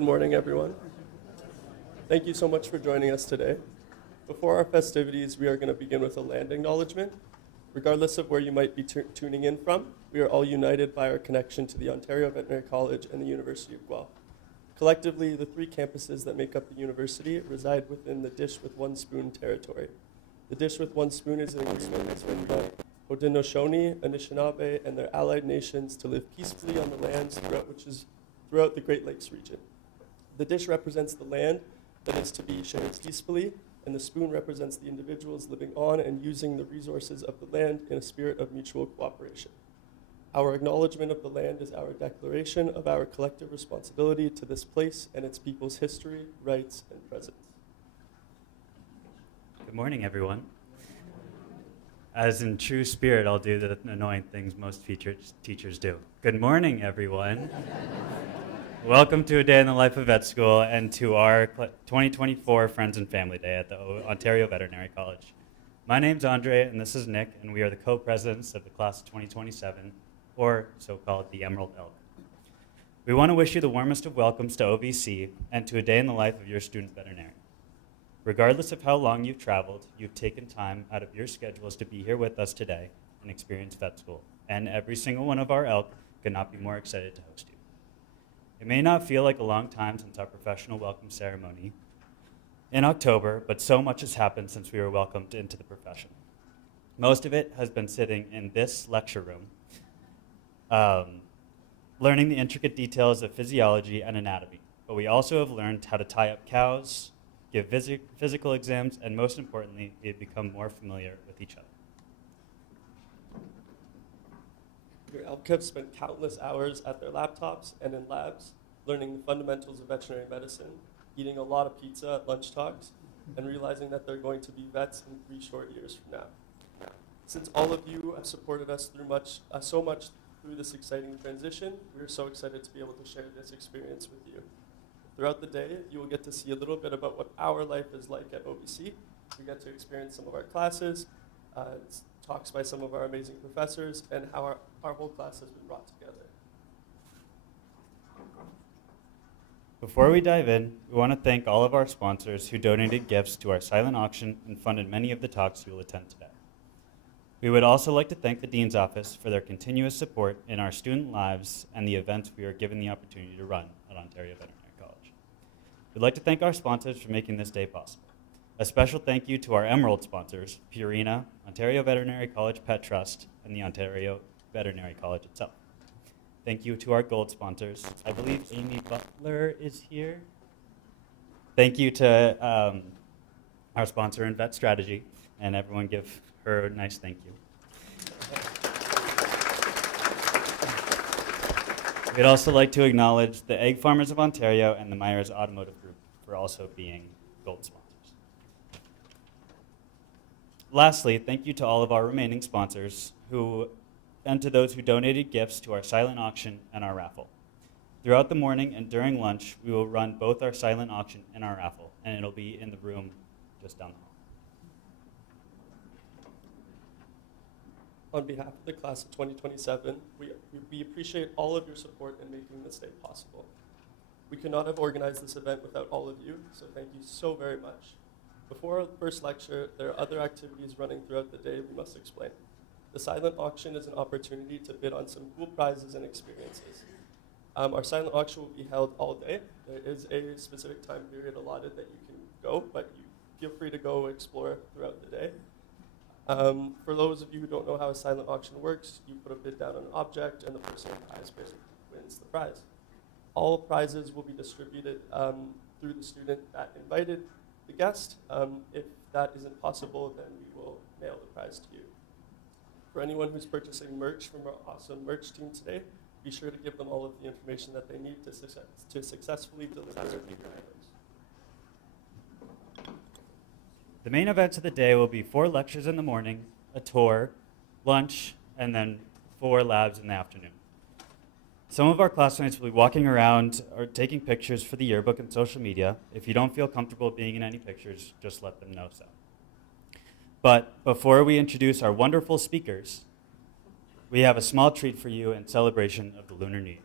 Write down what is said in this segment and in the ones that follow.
Good morning, everyone. Thank you so much for joining us today. Before our festivities, we are going to begin with a land acknowledgement. Regardless of where you might be tuning in from, we are all united by our connection to the Ontario Veterinary College and the University of Guelph. Collectively, the three campuses that make up the university reside within the Dish with One Spoon territory. The Dish with One Spoon is an agreement between the Haudenosaunee, Anishinaabe, and their allied nations to live peacefully on the lands throughout the Great Lakes region. The dish represents the land that is to be shared peacefully, and the spoon represents the individuals living on and using the resources of the land in a spirit of mutual cooperation. Our acknowledgement of the land is our declaration of our collective responsibility to this place and its people's history, rights, and presence. Good morning, everyone. As in true spirit, I'll do the annoying things most teachers do. Good morning, everyone. Welcome to a day in the life of vet school and to our 2024 Friends and Family Day at the Ontario Veterinary College. My name's Andre, and this is Nick, and we are the co-presidents of the class of 2027, or so-called the Emerald Elk. We want to wish you the warmest of welcomes to OVC and to a day in the life of your student veterinarian. Regardless of how long you've traveled, you've taken time out of your schedules to be here with us today and experience vet school, and every single one of our elk could not be more excited to host you. It may not feel like a long time since our professional welcome ceremony in October, but so much has happened since we were welcomed into the profession. Most of it has been sitting in this lecture room, learning the intricate details of physiology and anatomy, but we also have learned how to tie up cows, give physical exams, and most importantly, we have become more familiar with each other. Your elk have spent countless hours at their laptops and in labs, learning the fundamentals of veterinary medicine, eating a lot of pizza at lunch talks, and realizing that they're going to be vets in 3 short years from now. Since all of you have supported us through so much through this exciting transition, we are so excited to be able to share this experience with you. Throughout the day, you will get to see a little bit about what our life is like at OVC. We get to experience some of our classes, talks by some of our amazing professors, and how our whole class has been brought together. Before we dive in, we want to thank all of our sponsors who donated gifts to our silent auction and funded many of the talks you will attend today. We would also like to thank the Dean's Office for their continuous support in our student lives and the events we are given the opportunity to run at Ontario Veterinary College. We'd like to thank our sponsors for making this day possible. A special thank you to our Emerald sponsors, Purina, Ontario Veterinary College Pet Trust, and the Ontario Veterinary College itself. Thank you to our gold sponsors. I believe Amy Butler is here. Thank you to our sponsor in Vet Strategy, and everyone give her a nice thank you. We'd also like to acknowledge the Egg Farmers of Ontario and the Myers Automotive Group for also being gold sponsors. Lastly, thank you to all of our remaining sponsors and to those who donated gifts to our silent auction and our raffle. Throughout the morning and during lunch, we will run both our silent auction and our raffle, and it'll be in the room just down the hall. On behalf of the class of 2027, we appreciate all of your support in making this day possible. We could not have organized this event without all of you, so thank you so very much. Before our first lecture, there are other activities running throughout the day we must explain. The silent auction is an opportunity to bid on some cool prizes and experiences. Our silent auction will be held all day. There is a specific time period allotted that you can go, but you feel free to go explore throughout the day. For those of you who don't know how a silent auction works, you put a bid down on an object, and the person who prize wins the prize. All prizes will be distributed through the student that invited the guest. If that isn't possible, then we will mail the prize to you. For anyone who's purchasing merch from our awesome merch team today, be sure to give them all of the information that they need to successfully deliver their items. The main events of the day will be 4 lectures in the morning, a tour, lunch, and then 4 labs in the afternoon. Some of our classmates will be walking around or taking pictures for the yearbook and social media. If you don't feel comfortable being in any pictures, just let them know so. But before we introduce our wonderful speakers, we have a small treat for you in celebration of the Lunar New Year.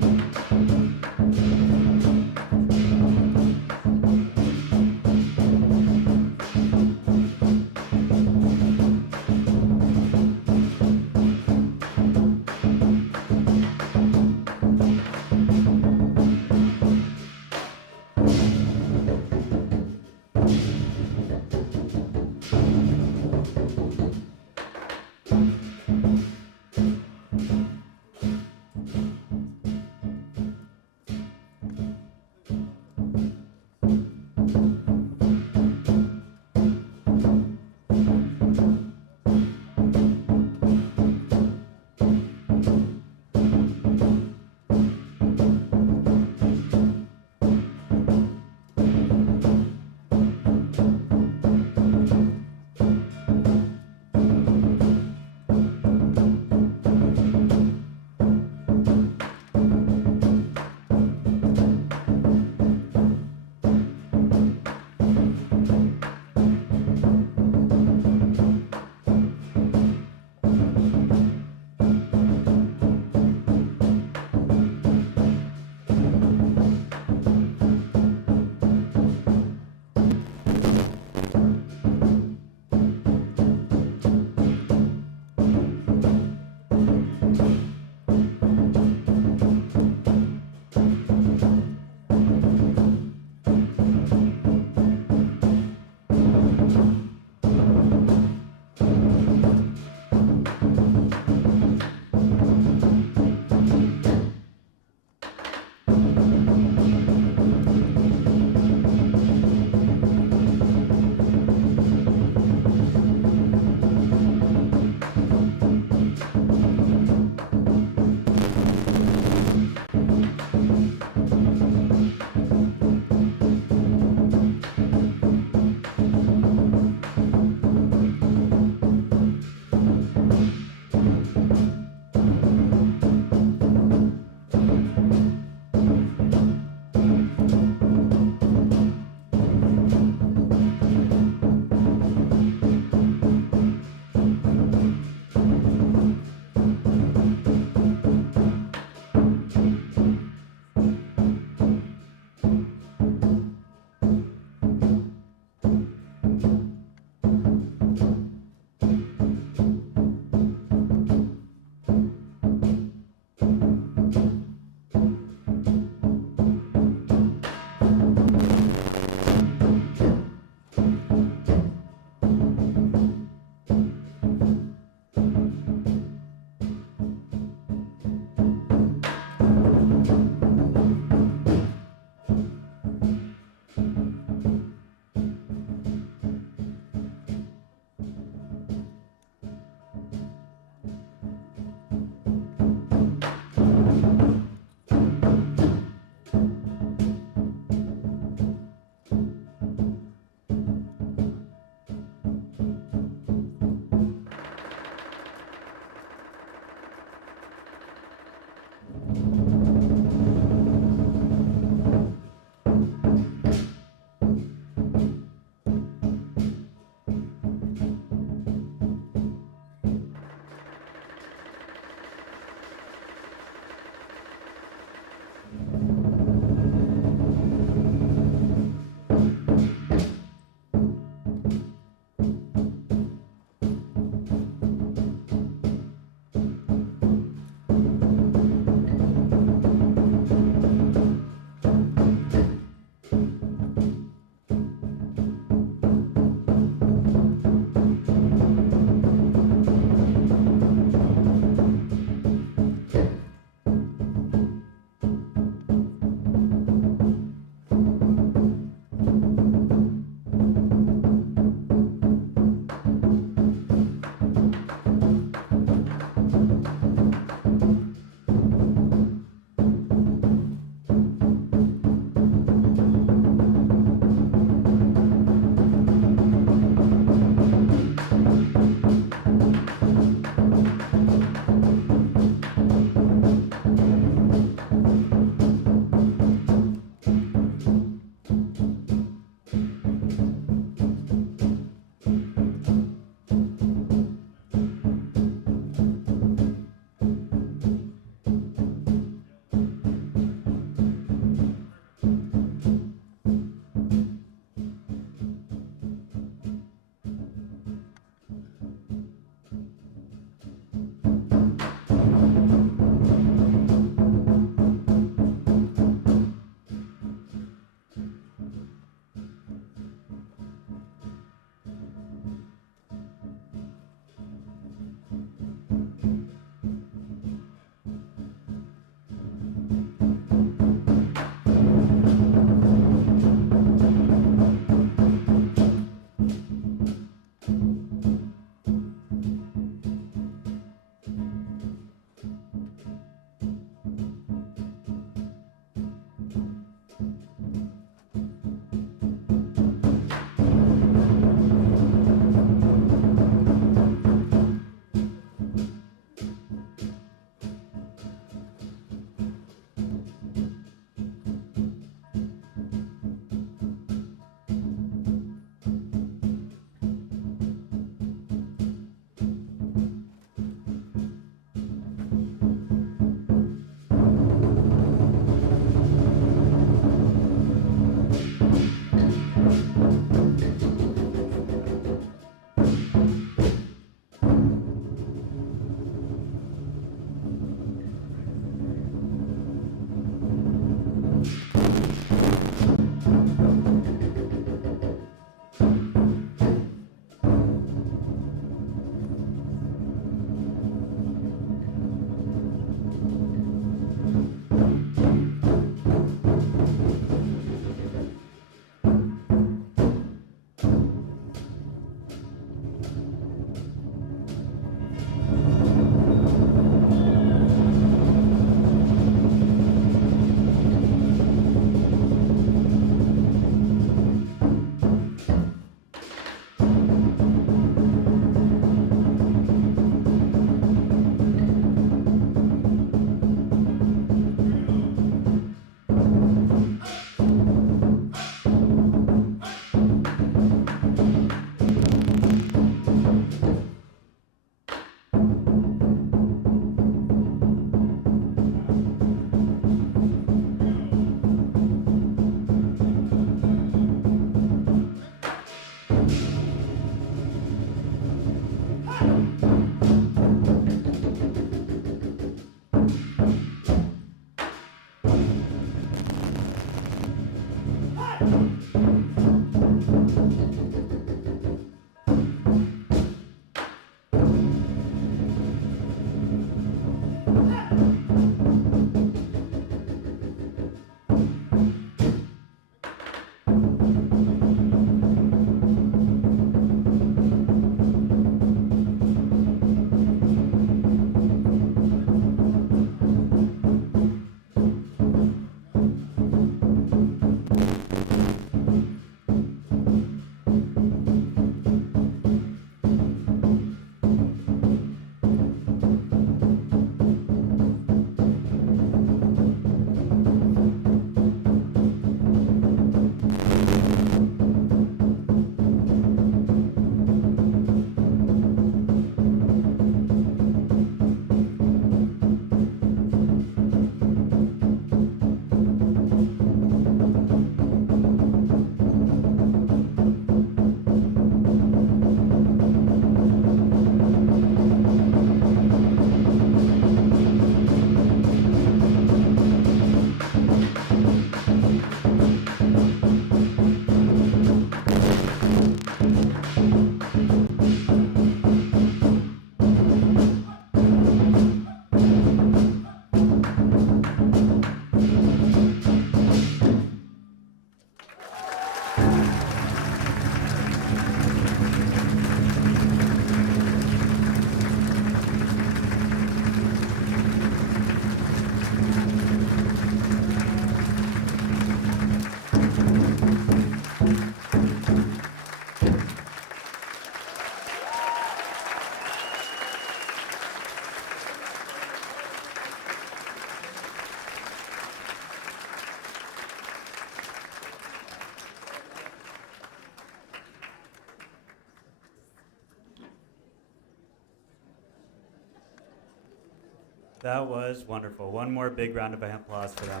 That was wonderful. One more big round of applause for them.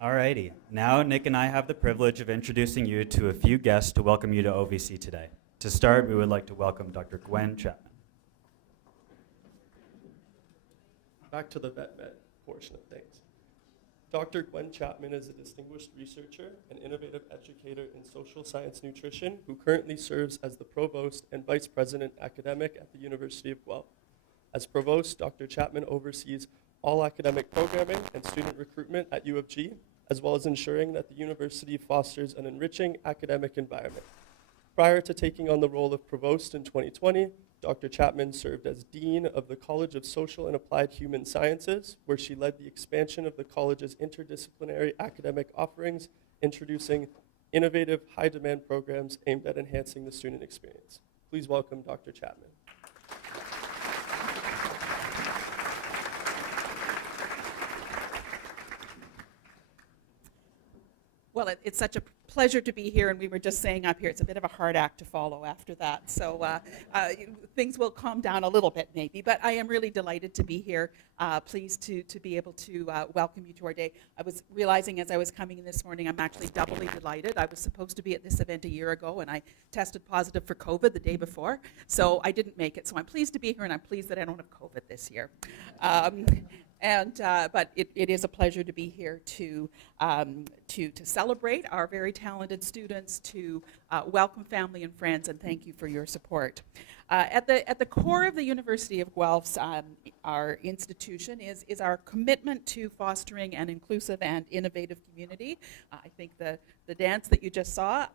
Alrighty, now Nick and I have the privilege of introducing you to a few guests to welcome you to OVC today. To start, we would like to welcome Dr. Gwen Chapman. Back to the vet med portion of things. Dr. Gwen Chapman is a distinguished researcher and innovative educator in social science nutrition who currently serves as the provost and vice president academic at the University of Guelph. As provost, Dr. Chapman oversees all academic programming and student recruitment at U of G, as well as ensuring that the university fosters an enriching academic environment. Prior to taking on the role of provost in 2020, Dr. Chapman served as Dean of the College of Social and Applied Human Sciences, where she led the expansion of the college's interdisciplinary academic offerings, introducing innovative, high-demand programs aimed at enhancing the student experience. Please welcome Dr. Chapman. Well, it's such a pleasure to be here, and we were just saying up here, it's a bit of a hard act to follow after that. So things will calm down a little bit maybe, but I am really delighted to be here, pleased to be able to welcome you to our day. I was realizing as I was coming in this morning, I'm actually doubly delighted. I was supposed to be at this event a year ago, and I tested positive for COVID the day before, so I didn't make it. So I'm pleased to be here, and I'm pleased that I don't have COVID this year. But it is a pleasure to be here to celebrate our very talented students, to welcome family and friends, and thank you for your support. At the core of the University of Guelph's our institution is our commitment to fostering an inclusive and innovative community. I think the dance that you just saw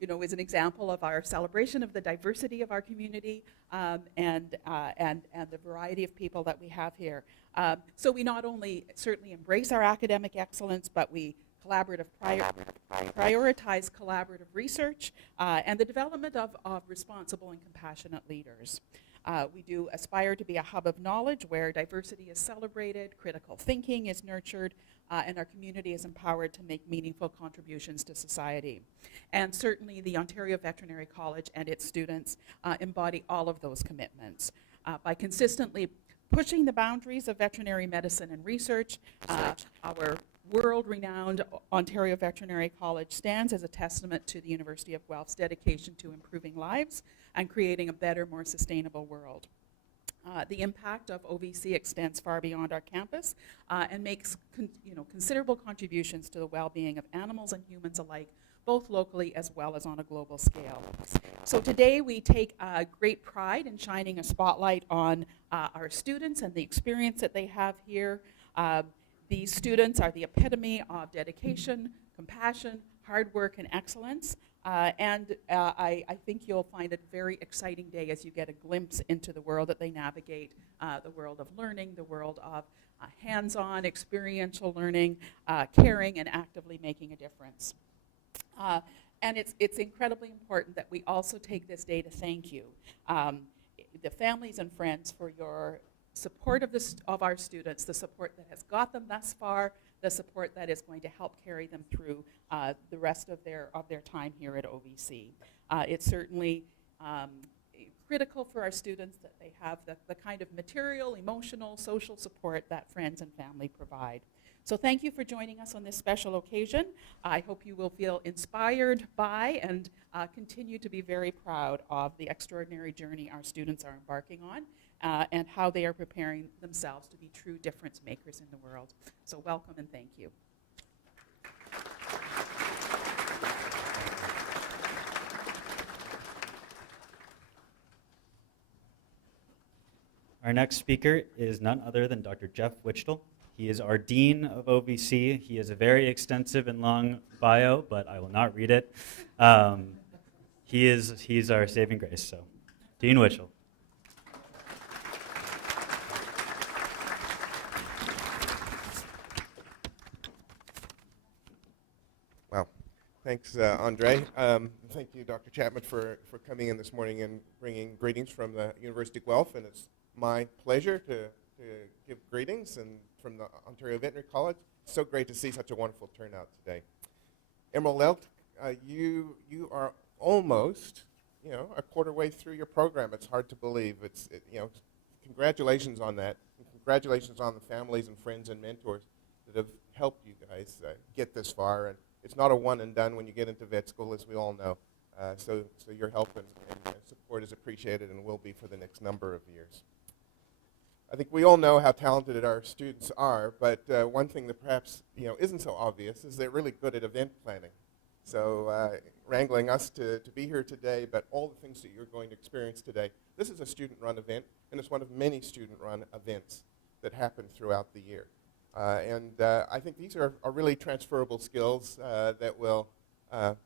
is an example of our celebration of the diversity of our community and the variety of people that we have here. So we not only certainly embrace our academic excellence, but we prioritize collaborative research and the development of responsible and compassionate leaders. We do aspire to be a hub of knowledge where diversity is celebrated, critical thinking is nurtured, and our community is empowered to make meaningful contributions to society. And certainly the Ontario Veterinary College and its students embody all of those commitments. By consistently pushing the boundaries of veterinary medicine and research, our world-renowned Ontario Veterinary College stands as a testament to the University of Guelph's dedication to improving lives and creating a better, more sustainable world. The impact of OVC extends far beyond our campus and makes considerable contributions to the well-being of animals and humans alike, both locally as well as on a global scale. So today we take great pride in shining a spotlight on our students and the experience that they have here. These students are the epitome of dedication, compassion, hard work, and excellence. I think you'll find it a very exciting day as you get a glimpse into the world that they navigate, the world of learning, the world of hands-on experiential learning, caring, and actively making a difference. And it's incredibly important that we also take this day to thank you, the families and friends, for your support of our students, the support that has got them thus far, the support that is going to help carry them through the rest of their time here at OVC. It's certainly critical for our students that they have the kind of material, emotional, social support that friends and family provide. So thank you for joining us on this special occasion. I hope you will feel inspired by and continue to be very proud of the extraordinary journey our students are embarking on and how they are preparing themselves to be true difference makers in the world. So welcome and thank you. Our next speaker is none other than Dr. Jeff Wichtel. He is our Dean of OVC. He has a very extensive and long bio, but I will not read it. He's our saving grace, so Dean Wichtel. Well, thanks, Andre. Thank you, Dr. Chapman, for coming in this morning and bringing greetings from the University of Guelph. And it's my pleasure to give greetings and from the Ontario Veterinary College. It's so great to see such a wonderful turnout today. Emerald Elk, you are almost, a quarter way through your program. It's hard to believe. Congratulations on that. And congratulations on the families and friends and mentors that have helped you guys get this far. And it's not a one and done when you get into vet school, as we all know. So your help and support is appreciated and will be for the next number of years. I think we all know how talented our students are, but one thing that perhaps isn't so obvious is they're really good at event planning. So wrangling us to be here today, but all the things that you're going to experience today, this is a student-run event, and it's one of many student-run events that happen throughout the year. I think these are really transferable skills that will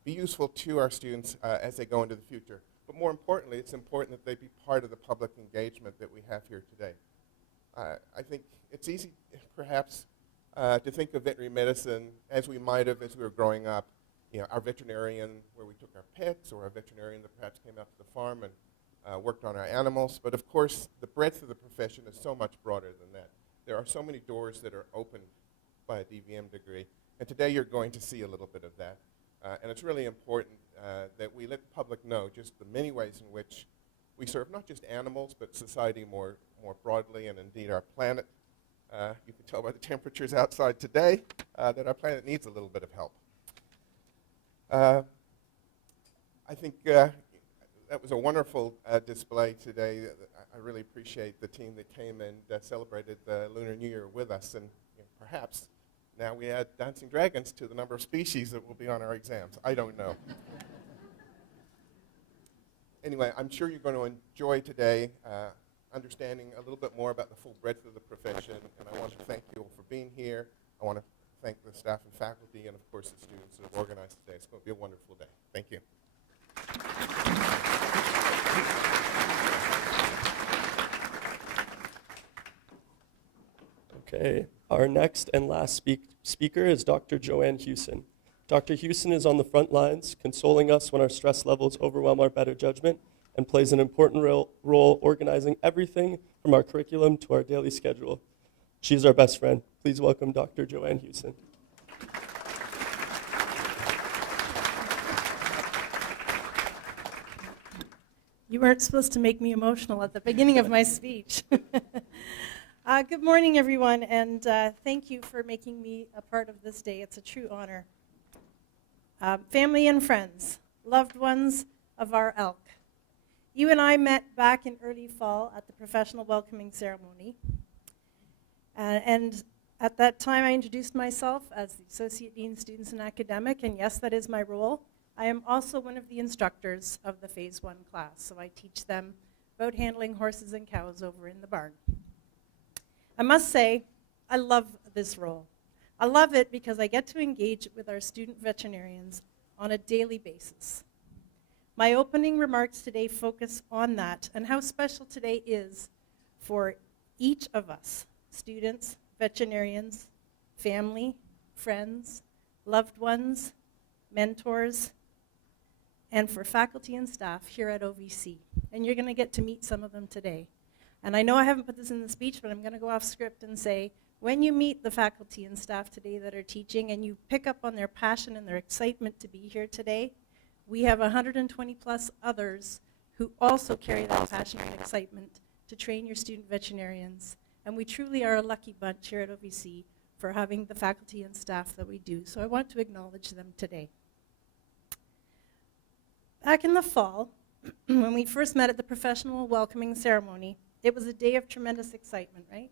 be useful to our students as they go into the future. But more importantly, it's important that they be part of the public engagement that we have here today. I think it's easy, perhaps, to think of veterinary medicine as we might have as we were growing up. Our veterinarian where we took our pets, or our veterinarian that perhaps came out to the farm and worked on our animals. But of course, the breadth of the profession is so much broader than that. There are so many doors that are opened by a DVM degree. And today you're going to see a little bit of that. And it's really important that we let the public know just the many ways in which we serve not just animals, but society more broadly, and indeed our planet. You can tell by the temperatures outside today that our planet needs a little bit of help. I think that was a wonderful display today. I really appreciate the team that came and celebrated the Lunar New Year with us. And perhaps now we add dancing dragons to the number of species that will be on our exams. I don't know. Anyway, I'm sure you're going to enjoy today understanding a little bit more about the full breadth of the profession. And I want to thank you all for being here. I want to thank the staff and faculty and, of course, the students that have organized today. It's going to be a wonderful day. Thank you. Okay, our next and last speaker is Dr. Joanne Hewson. Dr. Hewson is on the front lines, consoling us when our stress levels overwhelm our better judgment, and plays an important role organizing everything from our curriculum to our daily schedule. She's our best friend. Please welcome Dr. Joanne Hewson. You weren't supposed to make me emotional at the beginning of my speech. Good morning, everyone, and thank you for making me a part of this day. It's a true honor. Family and friends, loved ones of our elk. You and I met back in early fall at the professional welcoming ceremony. And at that time, I introduced myself as the Associate Dean, Students and Academic, and yes, that is my role. I am also one of the instructors of the Phase 1 class, so I teach them about handling horses and cows over in the barn. I must say, I love this role. I love it because I get to engage with our student veterinarians on a daily basis. My opening remarks today focus on that and how special today is for each of us, students, veterinarians, family, friends, loved ones, mentors, and for faculty and staff here at OVC. And you're going to get to meet some of them today. And I know I haven't put this in the speech, but I'm going to go off script and say, when you meet the faculty and staff today that are teaching and you pick up on their passion and their excitement to be here today, we have 120 plus others who also carry that passion and excitement to train your student veterinarians. And we truly are a lucky bunch here at OVC for having the faculty and staff that we do. So I want to acknowledge them today. Back in the fall, when we first met at the professional welcoming ceremony, it was a day of tremendous excitement, right?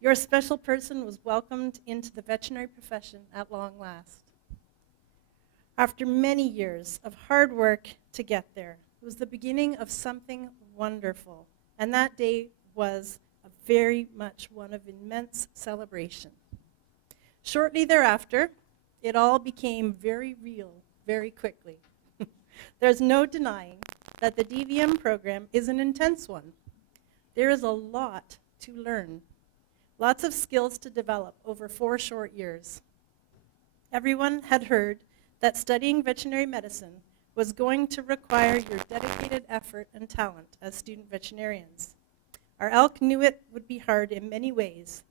Your special person was welcomed into the veterinary profession at long last. After many years of hard work to get there, it was the beginning of something wonderful. And that day was very much one of immense celebration. Shortly thereafter, it all became very real very quickly. There's no denying that the DVM program is an intense one. There is a lot to learn, lots of skills to develop over 4 short years. Everyone had heard that studying veterinary medicine was going to require your dedicated effort and talent as student veterinarians. Our elk knew it would be hard in many ways,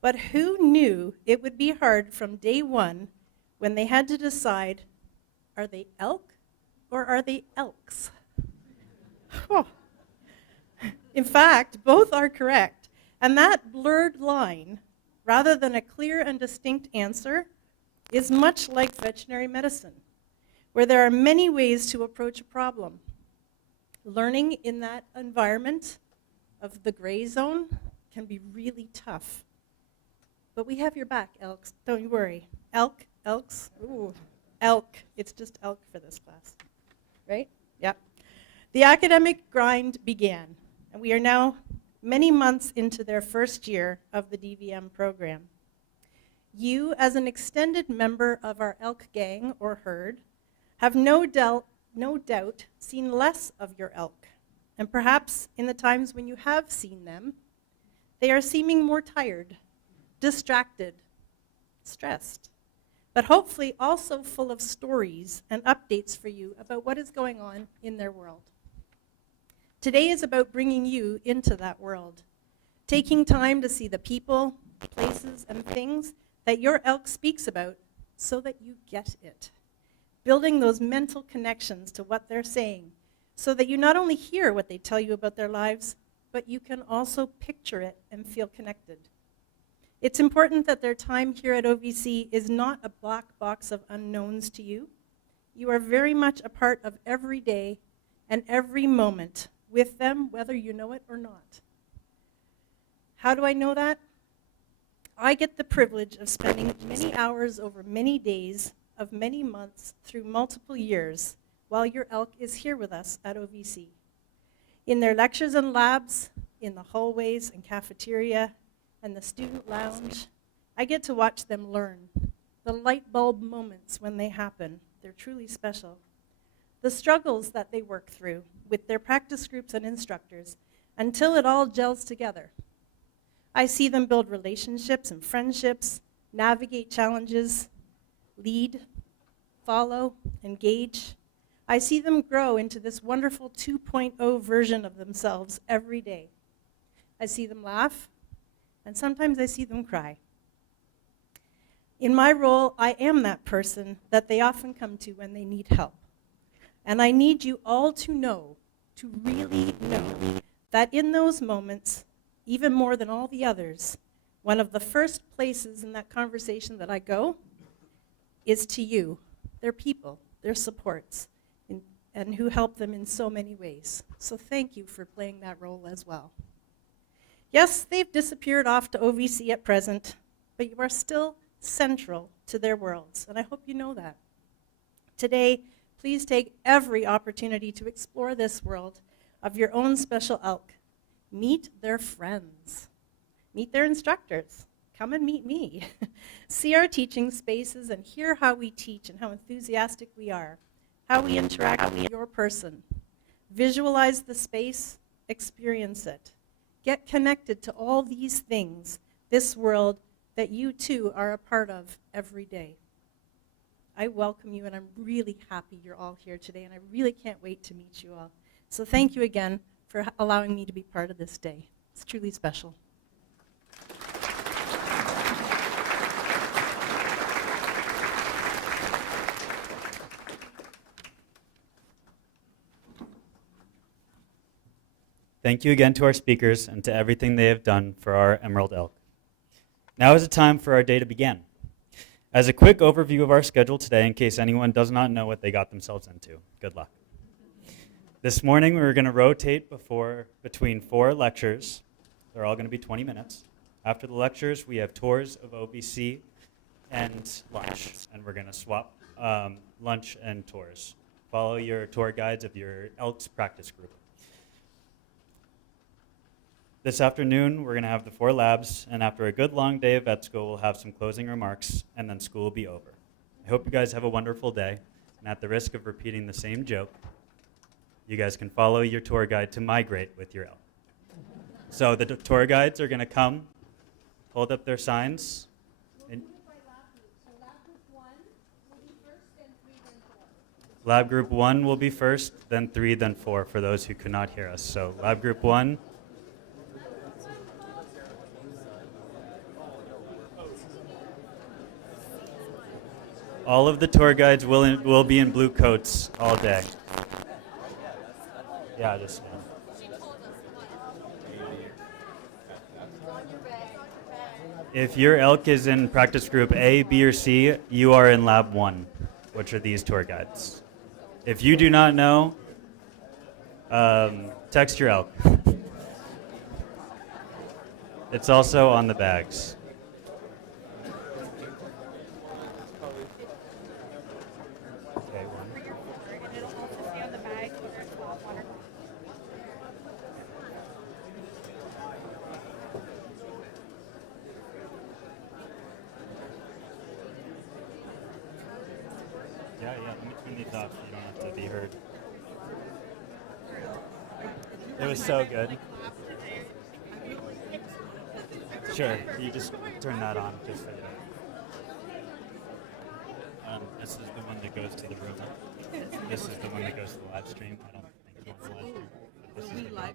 but who knew it would be hard from day one when they had to decide, are they elk or are they elks? Oh. In fact, both are correct, and that blurred line, rather than a clear and distinct answer, is much like veterinary medicine, where there are many ways to approach a problem. Learning in that environment of the gray zone can be really tough. But we have your back, elks. Don't you worry. Elks. Ooh, elk. It's just elk for this class. Right? Yep. The academic grind began, and we are now many months into their first year of the DVM program. You, as an extended member of our elk gang or herd, have no doubt seen less of your elk. And perhaps in the times when you have seen them, they are seeming more tired, distracted, stressed, but hopefully also full of stories and updates for you about what is going on in their world. Today is about bringing you into that world, taking time to see the people, places, and things that your elk speaks about so that you get it. Building those mental connections to what they're saying so that you not only hear what they tell you about their lives, but you can also picture it and feel connected. It's important that their time here at OVC is not a black box of unknowns to you. You are very much a part of every day and every moment with them, whether you know it or not. How do I know that? I get the privilege of spending many hours over many days of many months through multiple years while your elk is here with us at OVC. In their lectures and labs, in the hallways and cafeteria, and the student lounge, I get to watch them learn. The light bulb moments when they happen, they're truly special. The struggles that they work through with their practice groups and instructors until it all gels together. I see them build relationships and friendships, navigate challenges, lead, follow, engage. I see them grow into this wonderful 2.0 version of themselves every day. I see them laugh, and sometimes I see them cry. In my role, I am that person that they often come to when they need help. And I need you all to know, to really know, that in those moments, even more than all the others, one of the first places in that conversation that I go is to you, their people, their supports, and who help them in so many ways. So thank you for playing that role as well. Yes, they've disappeared off to OVC at present, but you are still central to their worlds, and I hope you know that. Today, please take every opportunity to explore this world of your own special elk. Meet their friends. Meet their instructors. Come and meet me. See our teaching spaces and hear how we teach and how enthusiastic we are, how we interact with your person. Visualize the space, experience it. Get connected to all these things, this world that you too are a part of every day. I welcome you, and I'm really happy you're all here today, and I really can't wait to meet you all. So thank you again for allowing me to be part of this day. It's truly special. Thank you again to our speakers and to everything they have done for our Emerald Elk. Now is the time for our day to begin. As a quick overview of our schedule today, in case anyone does not know what they got themselves into, good luck. This morning, we're going to rotate between 4 lectures. They're all going to be 20 minutes. After the lectures, we have tours of OBC and lunch, and we're going to swap lunch and tours. Follow your tour guides of your Elks practice group. This afternoon, we're going to have the 4 labs, and after a good long day of vet school, we'll have some closing remarks, and then school will be over. I hope you guys have a wonderful day, and at the risk of repeating the same joke, you guys can follow your tour guide to migrate with your elk. So the tour guides are going to come, hold up their signs. And lab group 1 will be first, then 3, then 4 for those who could not hear us. So lab group 1. All of the tour guides will be in blue coats all day. Yeah, just if your elk is in practice group A, B, or C, you are in lab 1, which are these tour guides. If you do not know, text your elk. It's also on the bags. Yeah, let me turn these off so you don't have to be heard. It was so good. Sure, you just turn that on just so that. This is the one that goes to the room. This is the one that goes to the live stream. I don't think it's on the live stream. But this is the one.